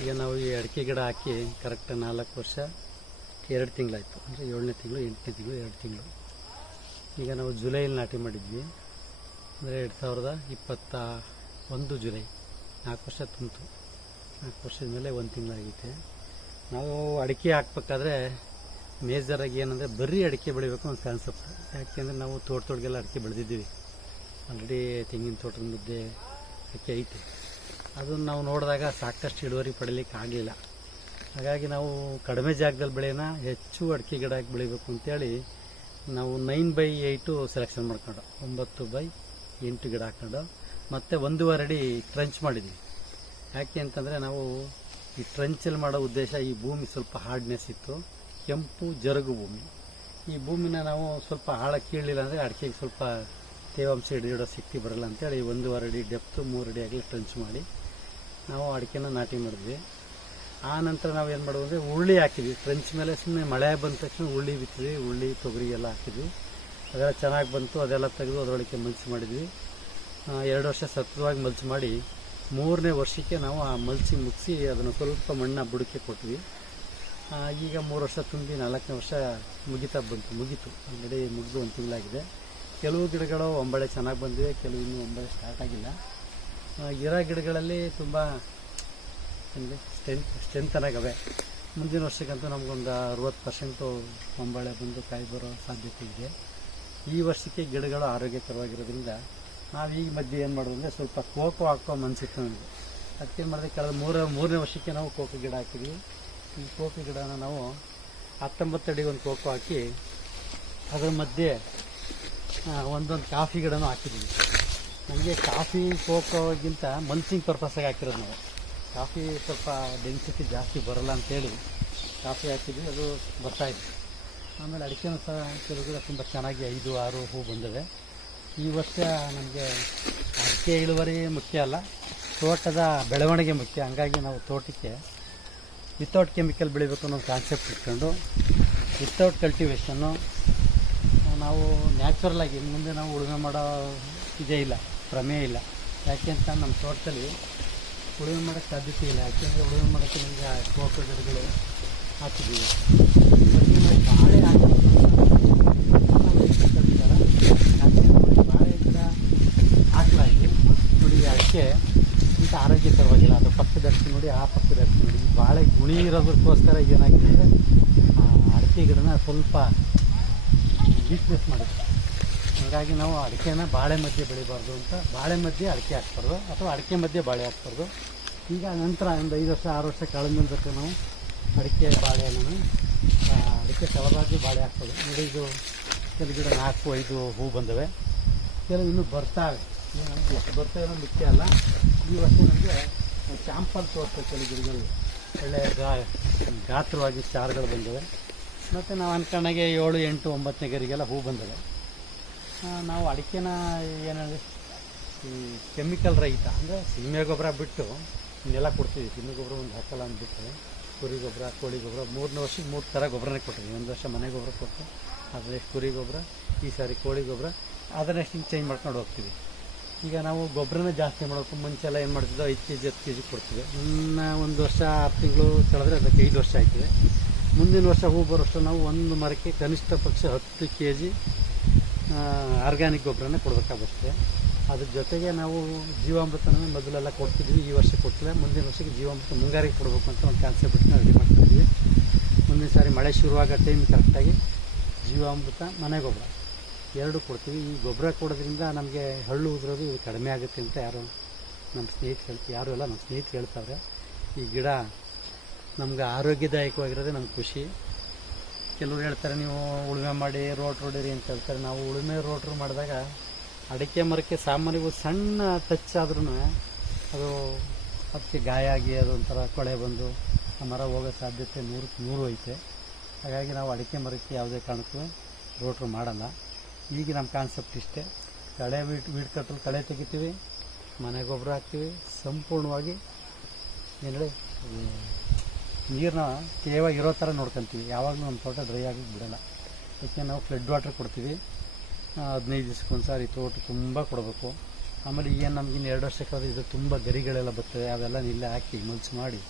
ಈಗ ನಾವು ಈ ಅಡಿಕೆ ಗಿಡ ಹಾಕಿ ಕರೆಕ್ಟ್ ನಾಲ್ಕು ವರ್ಷ, ಎರಡು ತಿಂಗಳಾಯಿತು. ಅಂದರೆ ಏಳನೇ ತಿಂಗಳು, ಎಂಟನೇ ತಿಂಗಳು, ಎರಡು ತಿಂಗಳು. ಈಗ ನಾವು ಜುಲೈಲಿ ನಾಟಿ ಮಾಡಿದ್ವಿ. ಅಂದರೆ ಎರಡು ಸಾವಿರದ ಇಪ್ಪತ್ತ ಒಂದು ಜುಲೈ. ನಾಲ್ಕು ವರ್ಷ ತುಂಬಿತು. ನಾಲ್ಕು ವರ್ಷದ ಮೇಲೆ ಒಂದು ತಿಂಗಳಾಗೈತೆ. ನಾವು ಅಡಿಕೆ ಹಾಕ್ಬೇಕಾದ್ರೆ ಮೇಜರಾಗಿ ಏನಂದರೆ ಬರೀ ಅಡಿಕೆ ಬೆಳಿಬೇಕು ಅಂತ ಕಾನ್ಸೆಪ್ಟ್ ಯಾಕೆಂದರೆ ನಾವು ತೋಟ ತೋಟಗೆಲ್ಲ ಅಡಿಕೆ ಬೆಳೆದಿದ್ದೀವಿ. ಆಲ್ರೆಡಿ ತೆಂಗಿನ ತೋಟದ ಮುದ್ದೆ ಅಡಿಕೆ ಐತೆ. ಅದನ್ನು ನಾವು ನೋಡಿದಾಗ ಸಾಕಷ್ಟು ಇಳುವರಿ ಪಡೀಲಿಕ್ಕೆ ಆಗಲಿಲ್ಲ. ಹಾಗಾಗಿ ನಾವು ಕಡಿಮೆ ಜಾಗದಲ್ಲಿ ಬೆಳೆಯೋಣ ಹೆಚ್ಚು ಅಡಿಕೆ ಗಿಡ ಬೆಳಿಬೇಕು ಅಂತೇಳಿ ನಾವು ನೈನ್ ಬೈ ಏಯ್ಟು ಸೆಲೆಕ್ಷನ್ ಮಾಡ್ಕೊಂಡು ಒಂಬತ್ತು ಬೈ ಎಂಟು ಗಿಡ ಹಾಕೊಂಡು ಮತ್ತು ಒಂದೂವರೆ ಅಡಿ ಟ್ರಂಚ್ ಮಾಡಿದ್ವಿ. ಯಾಕೆ ಅಂತಂದರೆ ನಾವು ಈ ಟ್ರಂಚಲ್ಲಿ ಮಾಡೋ ಉದ್ದೇಶ ಈ ಭೂಮಿ ಸ್ವಲ್ಪ ಹಾರ್ಡ್ನೆಸ್ ಇತ್ತು. ಕೆಂಪು ಜರುಗು ಭೂಮಿ. ಈ ಭೂಮಿನ ನಾವು ಸ್ವಲ್ಪ ಆಳ ಕೀಳಲಿಲ್ಲ ಅಂದರೆ ಅಡಿಕೆಗೆ ಸ್ವಲ್ಪ ತೇವಾಂಶ ಹಿಡಿದಿಡೋ ಶಕ್ತಿ ಬರಲ್ಲ ಅಂತೇಳಿ ಒಂದೂವರೆ ಅಡಿ ಡೆಪ್ತು ಮೂರು ಅಡಿ ಆಗಲಿ ಟ್ರಂಚ್ ಮಾಡಿ ನಾವು ಅಡಿಕೆನ ನಾಟಿ ಮಾಡಿದ್ವಿ. ಆ ನಂತರ ನಾವು ಏನು ಮಾಡೋದು ಅಂದರೆ ಉಳ್ಳಿ ಹಾಕಿದ್ವಿ. ಫ್ರೆಂಚ್ ಮೇಲೆ ಸುಮ್ಮನೆ ಮಳೆ ಬಂದ ತಕ್ಷಣ ಉಳ್ಳಿ ಬಿತ್ತಿದ್ವಿ. ಉಳ್ಳಿ ತೊಗರಿ ಎಲ್ಲ ಹಾಕಿದ್ವಿ. ಅದೆಲ್ಲ ಚೆನ್ನಾಗಿ ಬಂತು. ಅದೆಲ್ಲ ತೆಗೆದು ಅದರೊಳಗೆ ಮಲ್ಚ್ ಮಾಡಿದ್ವಿ. ಎರಡು ವರ್ಷ ಸತತವಾಗಿ ಮಲ್ಚ್ ಮಾಡಿ ಮೂರನೇ ವರ್ಷಕ್ಕೆ ನಾವು ಆ ಮಲ್ಚಿ ಮುಗಿಸಿ ಅದನ್ನು ಸ್ವಲ್ಪ ಮಣ್ಣ ಬುಡಕ್ಕೆ ಕೊಟ್ವಿ. ಈಗ ಮೂರು ವರ್ಷ ತುಂಬಿ ನಾಲ್ಕನೇ ವರ್ಷ ಮುಗಿತಾ ಬಂತು. ಮುಗೀತು. ಗಿಡ ಮುಗಿದು ಒಂದು ತಿಂಗಳಾಗಿದೆ. ಕೆಲವು ಗಿಡಗಳು ಒಂಬಳೆ ಚೆನ್ನಾಗಿ ಬಂದಿವೆ. ಕೆಲವು ಇನ್ನೂ ಒಂಬಳೆ ಸ್ಟಾರ್ಟ್ ಆಗಿಲ್ಲ. ಇರೋ ಗಿಡಗಳಲ್ಲಿ ತುಂಬ ಅಂದರೆ ಸ್ಟ್ರೆಂತ್ ಸ್ಟ್ರೆಂತನಾಗವೆ ಮುಂದಿನ ವರ್ಷಕ್ಕಂತೂ ನಮಗೊಂದು ಅರುವತ್ತು ಪರ್ಸೆಂಟು ಒಂಬಳೆ ಬಂದು ಕಾಯಿ ಬರೋ ಸಾಧ್ಯತೆ ಇದೆ. ಈ ವರ್ಷಕ್ಕೆ ಗಿಡಗಳು ಆರೋಗ್ಯಕರವಾಗಿರೋದ್ರಿಂದ ನಾವು ಈ ಮಧ್ಯೆ ಏನು ಮಾಡೋದು ಅಂದರೆ ಸ್ವಲ್ಪ ಕೋಕೋ ಹಾಕೋ ಮನಸ್ಸಿತ್ತು ನನಗೆ ಅದಕ್ಕೇನು ಮಾಡಿದೆ, ಕಳೆದ ಮೂರ, ಮೂರನೇ ವರ್ಷಕ್ಕೆ ನಾವು ಕೋಕೋ ಗಿಡ ಹಾಕಿದ್ವಿ. ಈ ಕೋಕೋ ಗಿಡನ ನಾವು ಹತ್ತೊಂಬತ್ತು ಒಂದು ಕೋಕೋ ಹಾಕಿ ಅದರ ಮಧ್ಯೆ ಒಂದೊಂದು ಕಾಫಿ ಗಿಡನೂ ಹಾಕಿದ್ವಿ. ನಮಗೆ ಕಾಫಿ ಕೋಕೋಗಿಂತ ಮಲ್ಚಿಂಗ್ ಪರ್ಪಸ್ಸಾಗಿ ಹಾಕಿರೋದು ನಾವು. ಕಾಫಿ ಸ್ವಲ್ಪ ಡೆನ್ಸಿಟಿ ಜಾಸ್ತಿ ಬರಲ್ಲ ಅಂತೇಳಿ ಕಾಫಿ ಹಾಕಿದ್ವಿ, ಅದು ಬರ್ತಾಯಿದೆ ಆಮೇಲೆ ಅಡಿಕೆನೂ ಸಹ ಕೆಲವು ತುಂಬ ಚೆನ್ನಾಗಿ ಐದು, ಆರು ಹೂ ಬಂದಿದೆ. ಈ ವರ್ಷ ನಮಗೆ ಅಡಿಕೆ ಇಳುವರಿ ಮುಖ್ಯ ಅಲ್ಲ, ತೋಟದ ಬೆಳವಣಿಗೆ ಮುಖ್ಯ. ಹಂಗಾಗಿ ನಾವು ತೋಟಕ್ಕೆ ವಿತೌಟ್ ಕೆಮಿಕಲ್ ಬೆಳಿಬೇಕು ಅನ್ನೋ ಕಾನ್ಸೆಪ್ಟ್ ಇಟ್ಕೊಂಡು ವಿತೌಟ್ ಕಲ್ಟಿವೇಷನ್ನು ನಾವು ನ್ಯಾಚುರಲ್ ಆಗಿ ಮುಂದೆ ನಾವು ಉಳುಮೆ ಮಾಡೋ ಇದೇ ಇಲ್ಲ. ಪ್ರಮೇಯ ಇಲ್ಲ. ಯಾಕೆ ಅಂತ ನಮ್ಮ ತೋಟದಲ್ಲಿ ಉಳುಮೆ ಮಾಡೋಕ್ಕೆ ಸಾಧ್ಯತೆ ಇಲ್ಲ. ಯಾಕೆಂದರೆ ಉಳುಮೆ ಮಾಡೋಕ್ಕೆ ನಮಗೆ ಕೋಕೋ ಗಿಡಗಳು ಹಾಕಿದ್ದೀವಿ. ಬಾಳೆ ಹಾಕಿ ಬಾಳೆ ಗಿಡ ನೋಡಿ ಇಂಥ ಆರೋಗ್ಯಕರವಾಗಿಲ್ಲ. ಅದು ಪಕ್ಕದ ಅಡಿಕೆ ನೋಡಿ, ಆ ಪಕ್ಕದ ಅಡಿಕೆ ನೋಡಿ. ಬಾಳೆ ಗುಣಿ ಇರೋದಕ್ಕೋಸ್ಕರ ಏನಾಗಿದೆ ಅಂದರೆ ಅಡಿಕೆ ಗಿಡನ ಸ್ವಲ್ಪ ಬಿಸ್ನೆಸ್ ಮಾಡುತ್ತೆ ಹಾಗಾಗಿ ನಾವು ಅಡಿಕೆನ ಬಾಳೆ ಮಧ್ಯೆ ಬೆಳಿಬಾರ್ದು ಅಂತ, ಬಾಳೆ ಮಧ್ಯೆ ಅಡಿಕೆ ಹಾಕ್ಬಾರ್ದು ಅಥವಾ ಅಡಿಕೆ ಮಧ್ಯೆ ಬಾಳೆ ಹಾಕ್ಬಾರ್ದು. ಈಗ ನಂತರ ಒಂದು ಐದು ವರ್ಷ, ಆರು ವರ್ಷ ಬೇಕಾದ್ರೆ ನಾವು ಅಡಿಕೆ ಬಾಳೆಯನ್ನು ಅಡಿಕೆ ತಳಬಾಗಿ ಬಾಳೆ ಹಾಕ್ಬೋದು. ನೋಡಿ, ಇದು ಕೆಲವು ಗಿಡ ನಾಲ್ಕು, ಐದು ಹೂ ಬಂದವೆ. ಕೆಲವು ಇನ್ನೂ ಬರ್ತಾವೆ. ಎಷ್ಟು ಬರ್ತಾ ಇರೋ ಮುಖ್ಯ ಅಲ್ಲ. ಈ ವರ್ಷ ನಮಗೆ ಚಾಂಪಲ್ ತೋರಿಸ್ತೇವೆ ಕೆಲವು ಗಿಡಗಳು. ಒಳ್ಳೆಯ ಗಾ, ಗಾತ್ರವಾಗಿ ಚಾರ್ಗಳು ಬಂದವೆ. ಮತ್ತು ನಾವು ಅನ್ಕೊಂಡಾಗೆ ಏಳು, ಎಂಟು, ಒಂಬತ್ತನೇ ಗರಿಗೆಲ್ಲ ಹೂ ಬಂದವೆ. ನಾವು ಅಡಿಕೆನ ಏನಂದರೆ ಈ ಕೆಮಿಕಲ್ ರಹಿತ, ಅಂದರೆ ಸೀಮೆ ಗೊಬ್ಬರ ಬಿಟ್ಟು ನೆಲ ಕೊಡ್ತೀವಿ. ಸೀಮೆ ಗೊಬ್ಬರ ಒಂದು ಹಾಕಲ್ಲ ಅಂದ್ಬಿಟ್ಟು ಕುರಿ ಗೊಬ್ಬರ, ಕೋಳಿ ಗೊಬ್ಬರ, ಮೂರನೇ ವರ್ಷಕ್ಕೆ ಮೂರು ಥರ ಗೊಬ್ಬರನೇ ಕೊಟ್ಟಿದ್ವಿ ಒಂದು ವರ್ಷ ಮನೆ ಗೊಬ್ಬರ ಕೊಟ್ಟು ಅದನ್ನೆಷ್ಟು ಕುರಿ ಗೊಬ್ಬರ, ಈ ಸಾರಿ ಕೋಳಿ ಗೊಬ್ಬರ ಅದನ್ನೆಷ್ಟು ಹಿಂಗೆ ಚೇಂಜ್ ಮಾಡ್ಕೊಂಡು ಹೋಗ್ತೀವಿ. ಈಗ ನಾವು ಗೊಬ್ಬರನೇ ಜಾಸ್ತಿ ಮಾಡೋಕ್ಕೂ ಮುಂಚೆ ಎಲ್ಲ ಏನು ಮಾಡ್ತಿದ್ದೋ ಐದು ಕೆ ಜಿ ಹತ್ತು ಕೆ ಜಿ ಕೊಡ್ತೀವಿ. ಇನ್ನು ಒಂದು ವರ್ಷ, ಆರು ತಿಂಗಳು ಕಳೆದ್ರೆ ಅದಕ್ಕೆ ಐದು ವರ್ಷ ಆಯ್ತಿದೆ. ಮುಂದಿನ ವರ್ಷ ಹೂ ಬರೋ ವರ್ಷ ನಾವು ಒಂದು ಮರಕ್ಕೆ ಕನಿಷ್ಠ ಪಕ್ಷ ಹತ್ತು ಕೆ ಜಿ ಆರ್ಗ್ಯಾನಿಕ್ ಗೊಬ್ಬರನೇ ಕೊಡಬೇಕಾಗುತ್ತೆ. ಅದ್ರ ಜೊತೆಗೆ ನಾವು ಜೀವಾಮೃತನ ಮೊದಲೆಲ್ಲ ಕೊಡ್ತಿದ್ವಿ, ಈ ವರ್ಷ ಕೊಟ್ಟಿಲ್ಲ ಮುಂದಿನ ವರ್ಷಕ್ಕೆ ಜೀವಾಮೃತ ಮುಂಗಾರಿಗೆ ಕೊಡಬೇಕು ಅಂತ ಒಂದು ಕಾನ್ಸೆಪ್ಟ್ ರೆಡಿ ಮಾಡ್ತಿದ್ವಿ ಮುಂದಿನ ಸಾರಿ ಮಳೆ ಶುರುವಾಗ ಟೈಮ್ ಕರೆಕ್ಟಾಗಿ ಜೀವಾಮೃತ, ಮನೆ ಗೊಬ್ಬರ ಎರಡು ಕೊಡ್ತೀವಿ. ಈ ಗೊಬ್ಬರ ಕೊಡೋದ್ರಿಂದ ನಮಗೆ ಹಳ್ಳು ಉದುರೋದು ಇದು ಕಡಿಮೆ ಆಗುತ್ತೆ ಅಂತ ಯಾರು ನಮ್ಮ ಸ್ನೇಹಿತರು ಹೇಳ್ತೀವಿ ಯಾರು ಎಲ್ಲ ನಮ್ಮ ಸ್ನೇಹಿತರು ಹೇಳ್ತಾರೆ ಈ ಗಿಡ ನಮ್ಗೆ ಆರೋಗ್ಯದಾಯಕವಾಗಿರೋದೇ ನಮ್ಗೆ ಖುಷಿ. ಕೆಲವ್ರು ಹೇಳ್ತಾರೆ, ನೀವು ಉಳುಮೆ ಮಾಡಿ ರೋಟ್ ಹೊಡೀರಿ ಅಂತ ಹೇಳ್ತಾರೆ. ನಾವು ಉಳುಮೆ ರೋಟ್ರು ಮಾಡಿದಾಗ ಅಡಿಕೆ ಮರಕ್ಕೆ ಸಾಮಾನ್ಯವಾಗಿ ಸಣ್ಣ ಟಚ್ ಆದ್ರೂ ಅದು ಅದಕ್ಕೆ ಗಾಯ ಆಗಿ ಅದೊಂಥರ ಕೊಳೆ ಬಂದು ಆ ಮರ ಹೋಗೋ ಸಾಧ್ಯತೆ ನೂರಕ್ಕೆ ನೂರು ಐತೆ. ಹಾಗಾಗಿ ನಾವು ಅಡಿಕೆ ಮರಕ್ಕೆ ಯಾವುದೇ ಕಾರಣಕ್ಕೂ ರೋಟ್ರು ಮಾಡಲ್ಲ. ಈಗ ನಮ್ಮ ಕಾನ್ಸೆಪ್ಟ್ ಇಷ್ಟೇ. ಕಳೆ ವೀಟ್ ವೀಡ್ ಕಟ್ಟಲು ಕಳೆ ತೆಗಿತೀವಿ ಮನೆ ಗೊಬ್ಬರ ಹಾಕ್ತೀವಿ, ಸಂಪೂರ್ಣವಾಗಿ ಏನು ಹೇಳಿ ನೀರನ್ನ ತೇವ ಇರೋ ಥರ ನೋಡ್ಕೊತೀವಿ. ಯಾವಾಗಲೂ ನಮ್ಮ ತೋಟ ಡ್ರೈ ಆಗಿ ಬಿಡೋಲ್ಲ. ಯಾಕೆ ನಾವು ಫ್ಲಡ್ ವಾಟ್ರ್ ಕೊಡ್ತೀವಿ. ಹದಿನೈದು ದಿವ್ಸಕ್ಕೊಂದು ಸಾರಿ ತೋಟ ತುಂಬ ಕೊಡಬೇಕು. ಆಮೇಲೆ ಏನು ನಮ್ಗಿನ್ನು ಎರಡು ವರ್ಷಕ್ಕೆ ಆದರೆ ಇದು ತುಂಬ ಗರಿಗಳೆಲ್ಲ ಬರ್ತವೆ. ಅವೆಲ್ಲ ಇಲ್ಲೇ ಹಾಕಿ ಮಲ್ಸ್ ಮಾಡಿ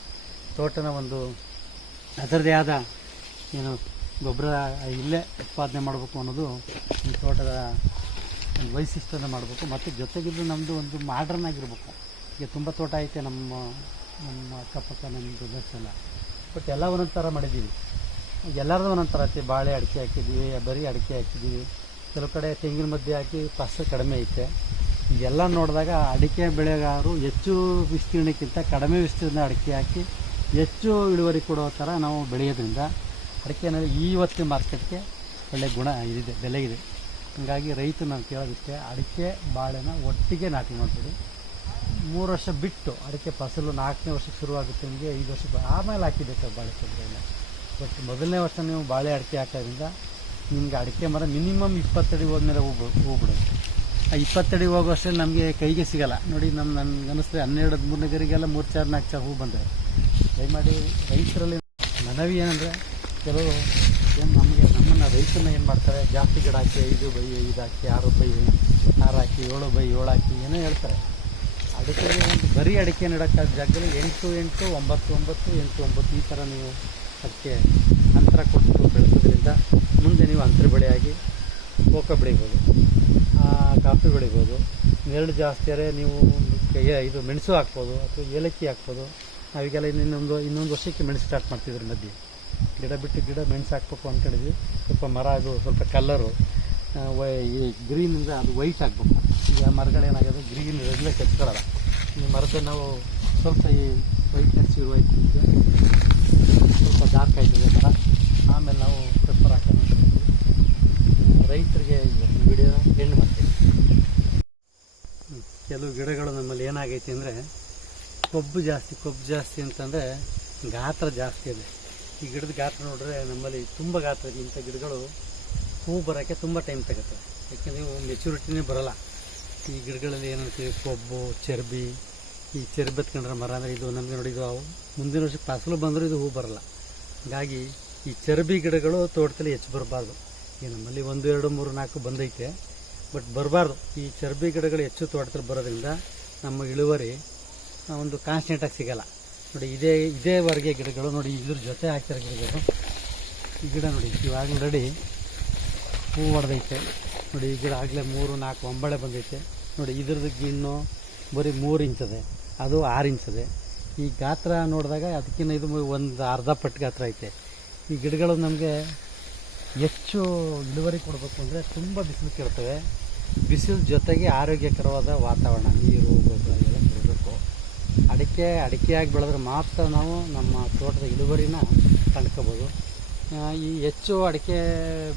ತೋಟನ ಒಂದು ಅದರದೇ ಆದ ಏನು ಗೊಬ್ಬರ ಇಲ್ಲೇ ಉತ್ಪಾದನೆ ಮಾಡಬೇಕು ಅನ್ನೋದು ಈ ತೋಟದ ಒಂದು ವೈಶಿಷ್ಟ್ಯನ ಮಾಡಬೇಕು. ಮತ್ತು ಜೊತೆಗಿದ್ದು ನಮ್ಮದು ಒಂದು ಮಾಡ್ರನ್ ಆಗಿರ್ಬೇಕು. ಈಗ ತುಂಬ ತೋಟ ಐತೆ ನಮ್ಮ ನಮ್ಮ ಅಕ್ಕಪಕ್ಕ ನಮ್ಮ ಬ್ರದರ್ಸ್ ಎಲ್ಲ ಬಟ್ ಎಲ್ಲ ಒಂದೊಂದು ಥರ ಮಾಡಿದ್ದೀವಿ. ಎಲ್ಲರದ್ದು ಒಂದೊಂದು ಥರ ಐತೆ ಬಾಳೆ ಅಡಿಕೆ ಹಾಕಿದ್ದೀವಿ, ಬರೀ ಅಡಿಕೆ ಹಾಕಿದ್ದೀವಿ. ಕೆಲವು ಕಡೆ ತೆಂಗಿನ ಮಧ್ಯೆ ಹಾಕಿ ಪಸ್ ಕಡಿಮೆ ಐತೆ. ಇದೆಲ್ಲ ನೋಡಿದಾಗ ಅಡಿಕೆ ಬೆಳೆಗಾರರು ಹೆಚ್ಚು ವಿಸ್ತೀರ್ಣಕ್ಕಿಂತ ಕಡಿಮೆ ವಿಸ್ತೀರ್ಣ ಅಡಿಕೆ ಹಾಕಿ ಹೆಚ್ಚು ಇಳುವರಿ ಕೊಡೋ ಥರ ನಾವು ಬೆಳೆಯೋದ್ರಿಂದ ಅಡಿಕೆನಲ್ಲಿ ಇವತ್ತಿನ ಮಾರ್ಕೆಟ್ಗೆ ಒಳ್ಳೆ ಗುಣ ಇದಿದೆ ಬೆಲೆ ಇದೆ. ಹಾಗಾಗಿ ರೈತ ನಾನು ಕೇಳೋದಕ್ಕೆ ಅಡಿಕೆ, ಬಾಳೆನ ಒಟ್ಟಿಗೆ ನಾಟಿ ಮಾಡಿಬಿಡಿ. ಮೂರು ವರ್ಷ ಬಿಟ್ಟು ಅದಕ್ಕೆ ಫಸಲು ನಾಲ್ಕನೇ ವರ್ಷಕ್ಕೆ ಶುರುವಾಗುತ್ತೆ ನಿಮಗೆ ಐದು ವರ್ಷಕ್ಕೆ ಆಮೇಲೆ ಹಾಕಿದ್ದೆ ಬಾಳೆ ತೊಂದರೆಯಿಲ್ಲ ಬಟ್ ಮೊದಲನೇ ವರ್ಷ ನೀವು ಬಾಳೆ ಅಡಿಕೆ ಹಾಕೋದ್ರಿಂದ ನಿಮ್ಗೆ ಅಡಿಕೆ ಮರ ಮಿನಿಮಮ್ ಇಪ್ಪತ್ತಡಿ ಹೋದ್ಮೇಲೆ ಹೂ ಹೂ ಬಿಡೋದು ಆ ಇಪ್ಪತ್ತಡಿ ಹೋಗೋಷ್ಟೇ ನಮಗೆ ಕೈಗೆ ಸಿಗಲ್ಲ. ನೋಡಿ ನಮ್ಮ ನನಗೆ ಅನಿಸ್ತದೆ ಹನ್ನೆರಡು ಮೂರನೇ ಗರಿಗೆಲ್ಲ ಮೂರು, ಚಾರ್, ನಾಲ್ಕು, ಚಾರ್ ಹೂ ಬಂದರೆ ದಯಮಾಡಿ ರೈತರಲ್ಲಿ ಮನವಿ ಏನಂದರೆ ಕೆಲವು ಏನು ನಮಗೆ ನಮ್ಮನ್ನು ರೈತನ ಏನು ಮಾಡ್ತಾರೆ? ಜಾಸ್ತಿ ಗಿಡ ಹಾಕಿ ಐದು ಬೈ ಐದು ಹಾಕಿ, ಆರು ಬೈ ಆರು ಹಾಕಿ, ಏಳು ಬೈ ಏಳು ಹಾಕಿ ಏನೋ ಹೇಳ್ತಾರೆ. ಅಡಿಕೆ ಒಂದು ಬರೀ ಅಡಿಕೆ ನೆಡೋಕ್ಕಾದ ಜಾಗದಲ್ಲಿ ಎಂಟು ಎಂಟು ಒಂಬತ್ತು ಒಂಬತ್ತು ಎಂಟು ಒಂಬತ್ತು ಈ ಥರ ನೀವು ಅದಕ್ಕೆ ಅಂತರ ಕೊಟ್ಟು ಬೆಳೆಸೋದ್ರಿಂದ ಮುಂದೆ ನೀವು ಅಂತರ ಬೆಳೆಯಾಗಿ ಕೋಕ ಬೆಳಿಬೋದು ಕಾಫಿ ಬೆಳಿಬೋದು, ನೆರಳು ಜಾಸ್ತಿ ಆದರೆ ನೀವು ಇದು ಮೆಣಸು ಹಾಕ್ಬೋದು ಅಥವಾ ಏಲಕ್ಕಿ ಹಾಕ್ಬೋದು. ನಾವೀಗೆಲ್ಲ ಇನ್ನೊಂದು ಇನ್ನೊಂದು ವರ್ಷಕ್ಕೆ ಮೆಣಸು ಸ್ಟಾರ್ಟ್ ಮಾಡ್ತಿದ್ರು ಮಧ್ಯೆ. ಗಿಡ ಬಿಟ್ಟು ಗಿಡ ಮೆಣಸು ಹಾಕ್ಬೇಕು ಅಂದ್ಕೊಂಡಿದ್ವಿ ಸ್ವಲ್ಪ ಮರ ಅದು ಸ್ವಲ್ಪ ಕಲ್ಲರು ಈ ಗ್ರೀನಿಂದ ಅದು ವೈಟ್ ಆಗಬೇಕು. ಈಗ ಮರಗಳೇನಾಗಿದೆ ಗ್ರೀನ್ ರೆಡ್ಲೆ ಕೆಚ್ಕೊಳ್ಳಲ್ಲ ಈ ಮರದ ನಾವು ಸ್ವಲ್ಪ ಈ ವೈಟ್ನೆಸ್ ಇರುವ ಸ್ವಲ್ಪ ಡಾರ್ಕ್ ಆಯ್ತದೆ ಮರ. ಆಮೇಲೆ ನಾವು ಪೆಪ್ಪರ್ ಹಾಕೋಣ ರೈತರಿಗೆ ವಿಡಿಯೋ ಎಂಡ್ ಮಾಡ್ತೀವಿ ಕೆಲವು ಗಿಡಗಳು ನಮ್ಮಲ್ಲಿ ಏನಾಗೈತೆ ಅಂದರೆ ಕೊಬ್ಬು ಜಾಸ್ತಿ ಕೊಬ್ಬು ಜಾಸ್ತಿ ಅಂತಂದರೆ ಗಾತ್ರ ಜಾಸ್ತಿ ಇದೆ. ಈ ಗಿಡದ ಗಾತ್ರ ನೋಡಿದ್ರೆ ನಮ್ಮಲ್ಲಿ ತುಂಬ ಗಾತ್ರ ಇಂಥ ಗಿಡಗಳು ಹೂ ಬರೋಕ್ಕೆ ತುಂಬ ಟೈಮ್ ತಗುತ್ತೆ. ಯಾಕೆಂದರೆ ಇವು ಮೆಚುರಿಟಿನೇ ಬರೋಲ್ಲ. ಈ ಗಿಡಗಳಲ್ಲಿ ಏನಂತೀವಿ, ಕೊಬ್ಬು, ಚರ್ಬಿ, ಈ ಚರ್ಬಿ ಎತ್ಕೊಂಡ್ರೆ ಮರ ಅಂದರೆ ಇದು ನಮಗೆ ನೋಡಿ ಇದು ಮುಂದಿನ ವರ್ಷ ಫಸಲು ಬಂದರೂ ಇದು ಹೂ ಬರಲ್ಲ. ಹಾಗಾಗಿ ಈ ಚರ್ಬಿ ಗಿಡಗಳು ತೋಟದಲ್ಲಿ ಹೆಚ್ಚು ಬರಬಾರ್ದು. ಈ ನಮ್ಮಲ್ಲಿ ಒಂದು, ಎರಡು, ಮೂರು, ನಾಲ್ಕು ಬಂದೈತೆ. ಬಟ್ ಬರಬಾರ್ದು. ಈ ಚರ್ಬಿ ಗಿಡಗಳು ಹೆಚ್ಚು ತೋಟದಲ್ಲಿ ಬರೋದ್ರಿಂದ ನಮ್ಮ ಇಳುವರಿ ಒಂದು ಕಾನ್ಸ್ಟೆಂಟಾಗಿ ಸಿಗಲ್ಲ. ನೋಡಿ, ಇದೇ ಇದೇ ವರ್ಗೆ ಗಿಡಗಳು ನೋಡಿ, ಇದ್ರ ಜೊತೆ ಹಾಕ್ತಾರೆ ಗಿಡಗಳು. ಈ ಗಿಡ ನೋಡಿ, ಇವಾಗ ರೆಡಿ ಹೂ ಹೊಡೆದೈತೆ. ನೋಡಿ, ಈ ಗಿಡ ಆಗಲೇ ಮೂರು, ನಾಲ್ಕು ಒಂಬಳೆ ಬಂದೈತೆ. ನೋಡಿ, ಇದ್ರದ್ದು ಗಿಣ್ಣು ಬರೀ ಮೂರು ಇಂಚದೆ, ಅದು ಆರು ಇಂಚದೆ. ಈ ಗಾತ್ರ ನೋಡಿದಾಗ ಅದಕ್ಕಿಂತ ಇದು ಒಂದು ಅರ್ಧ ಪಟ್ಟು ಗಾತ್ರ ಐತೆ. ಈ ಗಿಡಗಳು ನಮಗೆ ಹೆಚ್ಚು ಇಳುವರಿ ಕೊಡಬೇಕು ಅಂದರೆ ತುಂಬ ಬಿಸಿಲು ಕೇಳ್ತವೆ. ಬಿಸಿಲು ಜೊತೆಗೆ ಆರೋಗ್ಯಕರವಾದ ವಾತಾವರಣ, ನೀರು, ಗೊಬ್ಬರ ಎಲ್ಲ ಕೊಡಬೇಕು. ಅಡಿಕೆ, ಅಡಿಕೆಯಾಗಿ ಬೆಳೆದ್ರೆ ಮಾತ್ರ ನಾವು ನಮ್ಮ ತೋಟದ ಇಳುವರಿನ ಕಂಡ್ಕೋಬೋದು ಈ ಹೆಚ್ಚು ಅಡಿಕೆ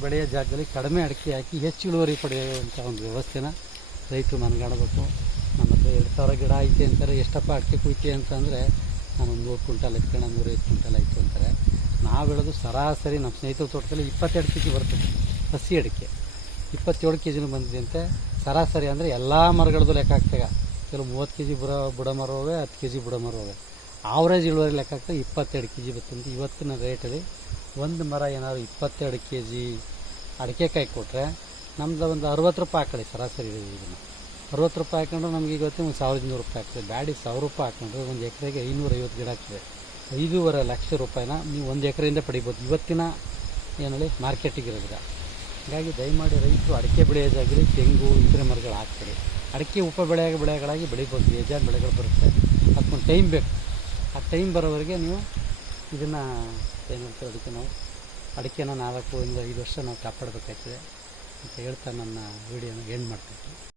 ಬೆಳೆಯೋ ಜಾಗದಲ್ಲಿ ಕಡಿಮೆ ಅಡಿಕೆ ಹಾಕಿ ಹೆಚ್ಚು ಇಳುವರಿ ಪಡೆಯುವಂಥ ಒಂದು ವ್ಯವಸ್ಥೆನ ರೈತರು ಮನಗಾಣಬೇಕು ನಮ್ಮ ಹತ್ರ ಎರಡು ಸಾವಿರ ಗಿಡ ಐತೆ ಅಂತಾರೆ, ಎಷ್ಟಪ್ಪ ಅಡಿಕೆ ಕುಯ್ತಿ ಅಂತಂದರೆ ನಾನು ನೂರು ಕ್ವಿಂಟಲ್ ಎತ್ಕೊಂಡು ನೂರೈದು ಕ್ವಿಂಟಲ್ ಆಯಿತು ಅಂತಾರೆ. ನಾವು ಹೇಳೋದು ಸರಾಸರಿ ನಮ್ಮ ಸ್ನೇಹಿತರ ತೋಟದಲ್ಲಿ ಇಪ್ಪತ್ತೆರಡು ಕೆ ಜಿ ಬರ್ತದೆ ಹಸಿ ಅಡಿಕೆ. ಇಪ್ಪತ್ತೇಳು ಕೆ ಜಿನೂ ಬಂದಿದೆ ಅಂತೆ. ಸರಾಸರಿ ಅಂದರೆ ಎಲ್ಲ ಮರಗಳದ್ದು ಲೆಕ್ಕ ಹಾಕ್ತಾಗ ಕೆಲವು ಮೂವತ್ತು ಕೆ ಜಿ ಬುಡ ಬುಡ ಮರವೇ, ಹತ್ತು ಕೆ ಜಿ ಬುಡ ಮರವೇ. ಆವ್ರೇಜ್ ಇಳುವರಿ ಲೆಕ್ಕ ಆಗ್ತದೆ ಇಪ್ಪತ್ತೆರಡು ಕೆ ಜಿ ಬರ್ತಂತೆ ಇವತ್ತಿನ ರೇಟಲ್ಲಿ ಒಂದು ಮರ ಏನಾದ್ರು ಇಪ್ಪತ್ತೆರಡು ಕೆ ಜಿ ಅಡಿಕೆಕಾಯಿ ಕೊಟ್ಟರೆ ನಮ್ದು ಒಂದು ಅರವತ್ತು ರೂಪಾಯಿ ಹಾಕೊಳ್ಳಿ ಸರಾಸರಿ ಇದನ್ನು. ಅರವತ್ತು ರೂಪಾಯಿ ಹಾಕೊಂಡ್ರೆ ನಮಗೆ ಇವತ್ತು ಒಂದು ಸಾವಿರದ ನೂರು ರೂಪಾಯಿ ಹಾಕ್ತದೆ ಬ್ಯಾಡಿ ಸಾವಿರ ರೂಪಾಯಿ ಹಾಕೊಂಡ್ರೆ ಒಂದು ಎಕರೆಗೆ ಐನೂರೈವತ್ತು ಗಿಡ ಆಗ್ತದೆ. ಐದೂವರೆ ಲಕ್ಷ ರೂಪಾಯಿನ ನೀವು ಒಂದು ಎಕರೆಯಿಂದ ಪಡಿಬೋದು. ಇವತ್ತಿನ ಏನಲ್ಲಿ ಮಾರ್ಕೆಟಿಗೆ ಇರೋದ್ರ ಹಾಗಾಗಿ ದಯಮಾಡಿ ರೈತರು ಅಡಿಕೆ ಬೆಳೆಯೋದಾಗಲಿ ತೆಂಗು, ಇತರೆ ಮರಗಳು ಹಾಕ್ತಾರೆ ಅಡಿಕೆ ಉಪ ಬೆಳೆ ಬೆಳೆಗಳಾಗಿ ಬೆಳಿಬೋದು. ಬೇಜಾರು ಬೆಳೆಗಳು ಬರುತ್ತೆ. ಅದಕ್ಕೊಂದು ಟೈಮ್ ಬೇಕು. ಆ ಟೈಮ್ ಬರೋವರೆಗೆ ನೀವು ಇದನ್ನು ಏನಂತ ಅದಕ್ಕೆ ನಾವು ಅಡಿಕೆನ ನಾಲ್ಕು ಇಂದ ಐದು ವರ್ಷ ನಾವು ಕಾಪಾಡಬೇಕಾಗ್ತದೆ ಅಂತ ಹೇಳ್ತಾ ನನ್ನ ವಿಡಿಯೋನ ಎಂಡ್ ಮಾಡ್ತೀನಿ